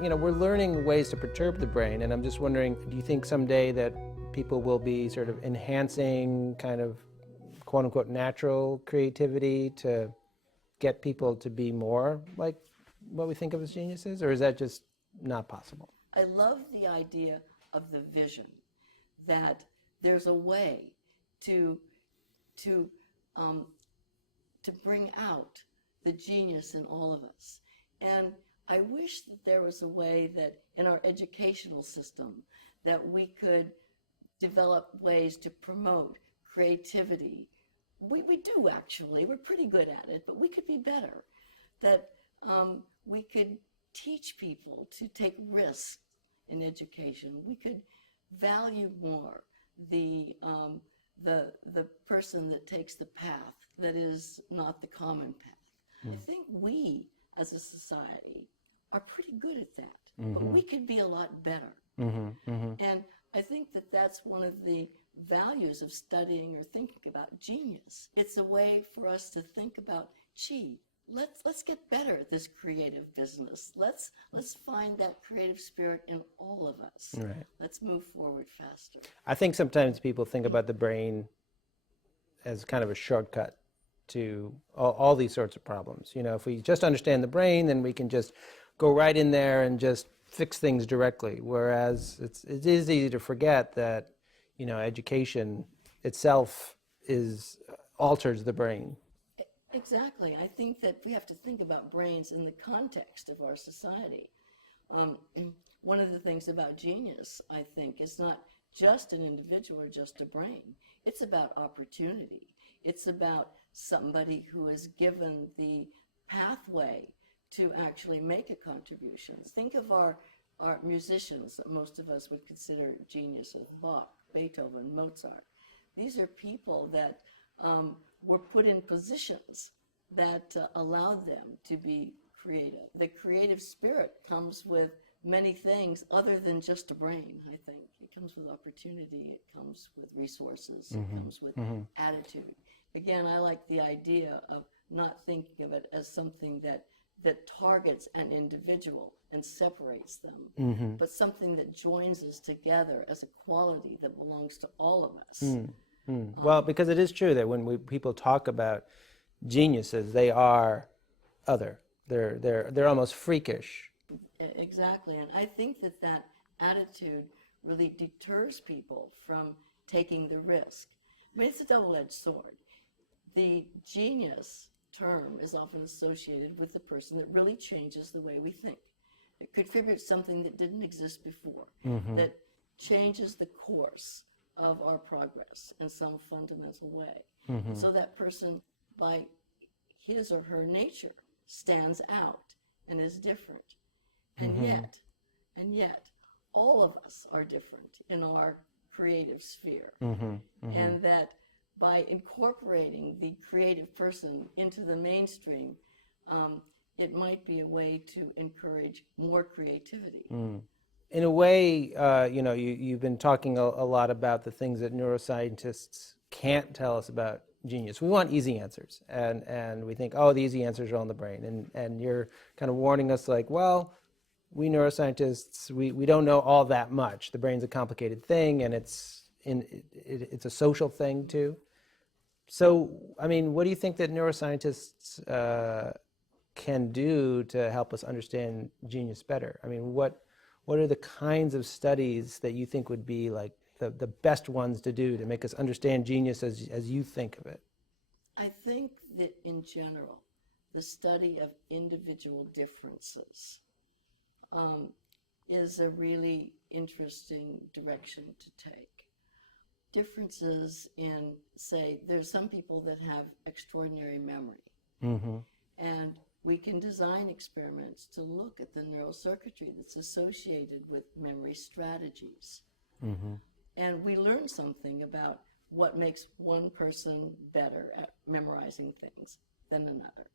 we're learning ways to perturb the brain, and I'm just wondering, do you think someday that people will be sort of enhancing kind of quote unquote natural creativity to get people to be more like what we think of as geniuses, or is that just not possible? I love the idea of the vision, that there's a way to bring out the genius in all of us. And I wish that there was a way that in our educational system that we could develop ways to promote creativity. We do actually, we're pretty good at it, but we could be better. That we could teach people to take risks in education. We could value more the person that takes the path that is not the common path. I think we as a society are pretty good at that, but we could be a lot better. And I think that that's one of the values of studying or thinking about genius. It's a way for us to think about, gee, let's get better at this creative business. Let's find that creative spirit in all of us. Right. Let's move forward faster. I think sometimes people think about the brain as kind of a shortcut to all these sorts of problems. If we just understand the brain, then we can just go right in there and just fix things directly. Whereas it is easy to forget that, education itself alters the brain. Exactly. I think that we have to think about brains in the context of our society. One of the things about genius, I think, is not just an individual or just a brain. It's about opportunity. It's about somebody who is given the pathway to actually make a contribution. Think of our musicians that most of us would consider geniuses: Bach, Beethoven, Mozart. These are people that were put in positions that allowed them to be creative. The creative spirit comes with many things other than just a brain, I think. It comes with opportunity, it comes with resources, it comes with attitude. Again, I like the idea of not thinking of it as something that targets an individual and separates them, but something that joins us together as a quality that belongs to all of us. Well, because it is true that when people talk about geniuses, they are other. They're almost freakish. Exactly, and I think that attitude really deters people from taking the risk. I mean, it's a double-edged sword. The genius term is often associated with the person that really changes the way we think. It contributes something that didn't exist before, that changes the course of our progress in some fundamental way. So that person, by his or her nature, stands out and is different. And yet, all of us are different in our creative sphere. And that by incorporating the creative person into the mainstream, it might be a way to encourage more creativity. In a way, you've been talking a lot about the things that neuroscientists can't tell us about genius. We want easy answers, and we think, the easy answers are on the brain. And you're kind of warning us like, well, we neuroscientists, we don't know all that much. The brain's a complicated thing, and it's a social thing too. So, I mean, what do you think that neuroscientists can do to help us understand genius better? I mean, what are the kinds of studies that you think would be like the best ones to do to make us understand genius as you think of it? I think that in general, the study of individual differences is a really interesting direction to take. Differences in, say, there's some people that have extraordinary memory. And we can design experiments to look at the neurocircuitry that's associated with memory strategies. And we learn something about what makes one person better at memorizing things than another.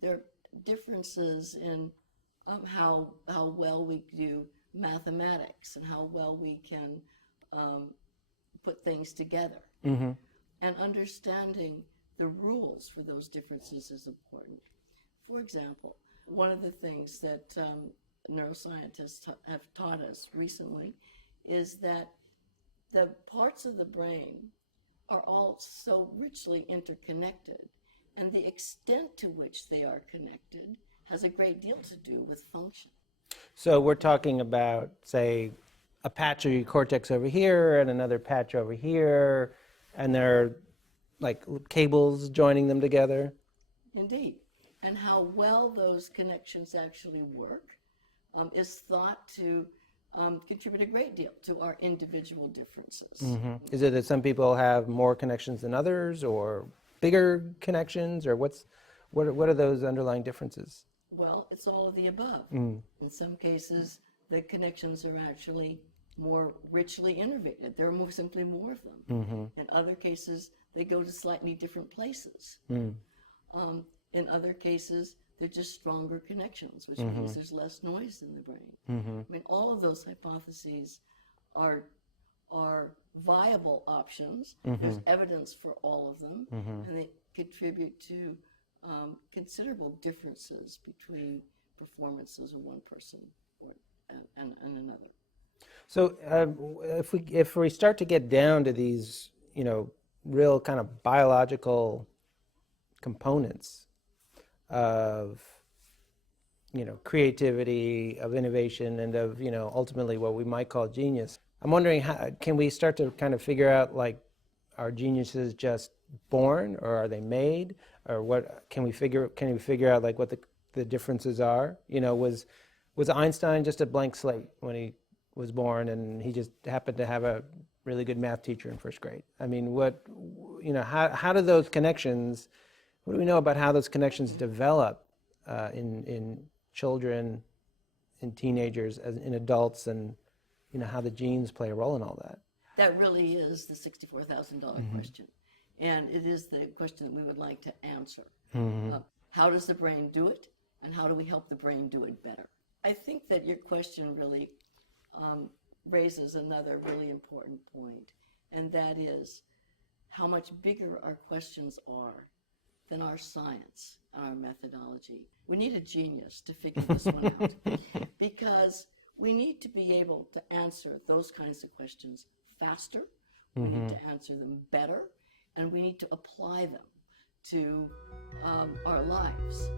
There are differences in how well we do mathematics and how well we can put things together. And understanding the rules for those differences is important. For example, one of the things that neuroscientists have taught us recently is that the parts of the brain are all so richly interconnected, and the extent to which they are connected has a great deal to do with function. So we're talking about, say, a patch of your cortex over here and another patch over here, and there are like cables joining them together. Indeed. And how well those connections actually work is thought to contribute a great deal to our individual differences. Mm-hmm. Is it that some people have more connections than others, or bigger connections, or what are those underlying differences? Well, it's all of the above. In some cases, the connections are actually more richly innervated. There are simply more of them. In other cases, they go to slightly different places. In other cases, they're just stronger connections, which means there's less noise in the brain. I mean, all of those hypotheses are viable options. There's evidence for all of them, and they contribute to considerable differences between performances of one person and another. So if we start to get down to these, real kind of biological components of, creativity, of innovation, and of, ultimately what we might call genius, I'm wondering, can we start to kind of figure out, like, are geniuses just born, or are they made, or what can we figure out, like, what the differences are? Was Einstein just a blank slate when he was born, and he just happened to have a really good math teacher in first grade? I mean, how do those connections, what do we know about how those connections develop in children, in teenagers, in adults, and how the genes play a role in all that? That really is the $64,000 question. And it is the question that we would like to answer. How does the brain do it, and how do we help the brain do it better? I think that your question really raises another really important point, and that is how much bigger our questions are than our science and our methodology. We need a genius to figure this one out, because we need to be able to answer those kinds of questions faster, we need to answer them better, and we need to apply them to our lives.